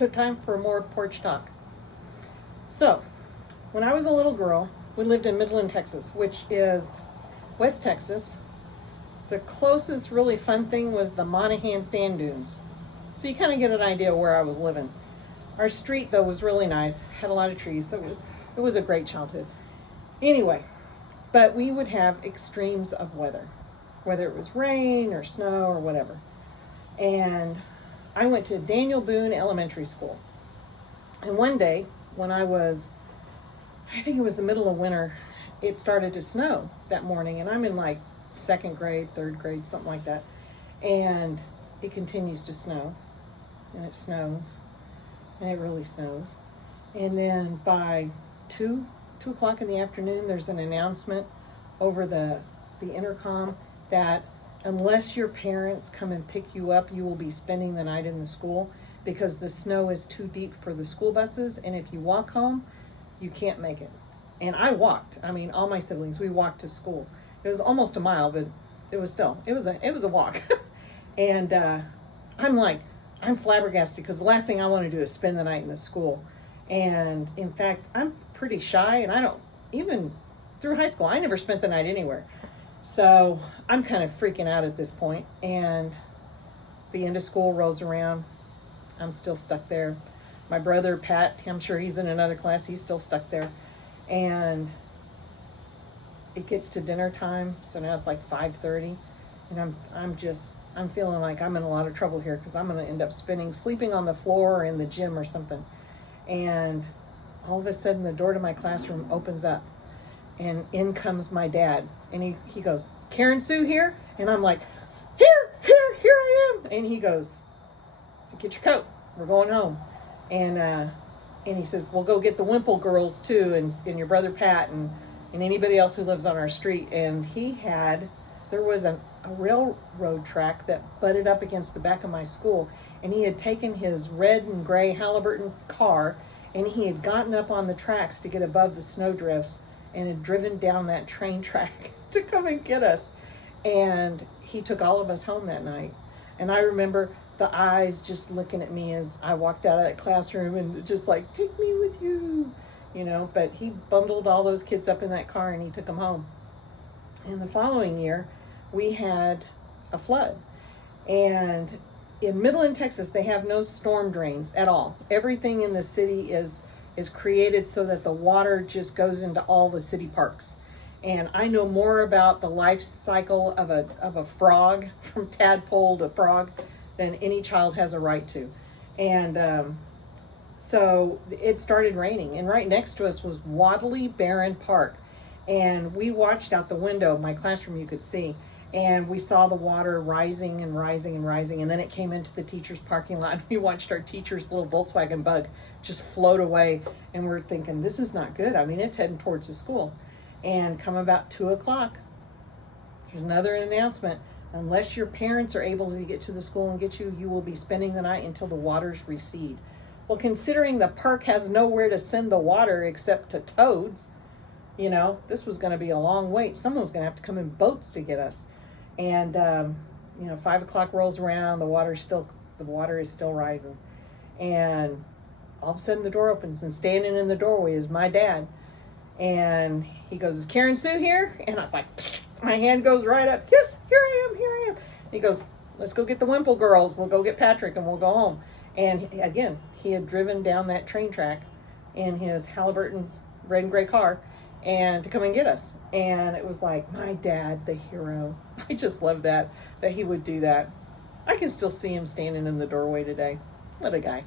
So time for more porch talk. So, when I was a little girl, we lived in Midland, Texas, which is West Texas. The closest really fun thing was the Monahan Sand Dunes. So you kind of get an idea of where I was living. Our street, though, was really nice, had a lot of trees, so it was a great childhood. Anyway, but we would have extremes of weather, whether it was rain or snow or whatever. And I went to Daniel Boone Elementary School. And one day, when I think it was the middle of winter, it started to snow that morning. And I'm in like second grade, third grade, something like that. And it continues to snow. And it snows. And it really snows. And then by 2 o'clock in the afternoon, there's an announcement over the intercom that unless your parents come and pick you up, you will be spending the night in the school because the snow is too deep for the school buses. And if you walk home, you can't make it. And I walked. I mean, all my siblings, we walked to school. It was almost a mile, but it was a walk. And I'm flabbergasted because the last thing I want to do is spend the night in the school. And in fact, I'm pretty shy, and I don't, even through high school, I never spent the night anywhere. So I'm kind of freaking out at this point. And the end of school rolls around. I'm still stuck there. My brother, Pat, I'm sure he's in another class. He's still stuck there. And it gets to dinner time. So now it's like 5:30. And I'm feeling like I'm in a lot of trouble here because I'm going to end up sleeping on the floor or in the gym or something. And all of a sudden the door to my classroom opens up. And in comes my dad. And he goes, "Karen Sue here?" And I'm like, here I am. And he goes, "So get your coat. We're going home." And he says, "We'll go get the Wimple girls too, and your brother Pat and anybody else who lives on our street." And there was a railroad track that butted up against the back of my school. And he had taken his red and gray Halliburton car and he had gotten up on the tracks to get above the snowdrifts and had driven down that train track to come and get us. And he took all of us home that night. And I remember the eyes just looking at me as I walked out of that classroom and just like, "Take me with you," but he bundled all those kids up in that car and he took them home. And the following year, we had a flood. And in Midland, Texas, they have no storm drains at all. Everything in the city is created so that the water just goes into all the city parks. And I know more about the life cycle of a frog, from tadpole to frog, than any child has a right to. And so it started raining, and right next to us was Wadley Barron Park. And we watched out the window of my classroom, you could see, and we saw the water rising and rising and rising. And then it came into the teacher's parking lot. We watched our teacher's little Volkswagen Bug just float away. And we're thinking, this is not good. I mean, it's heading towards the school. And come about 2 o'clock, there's another announcement. Unless your parents are able to get to the school and get you, you will be spending the night until the waters recede. Well, considering the park has nowhere to send the water except to toads, this was going to be a long wait. Someone was going to have to come in boats to get us. And 5 o'clock rolls around, the water is still rising. And all of a sudden the door opens, and standing in the doorway is my dad. And he goes, "Is Karen Sue here?" And I'm like, my hand goes right up. "Yes, here I am. And he goes, "Let's go get the Wimple girls. We'll go get Patrick and we'll go home." And again, he had driven down that train track in his Halliburton red and gray car and to come and get us. And it was like, my dad, the hero. I just love that he would do that. I can still see him standing in the doorway today. What a guy.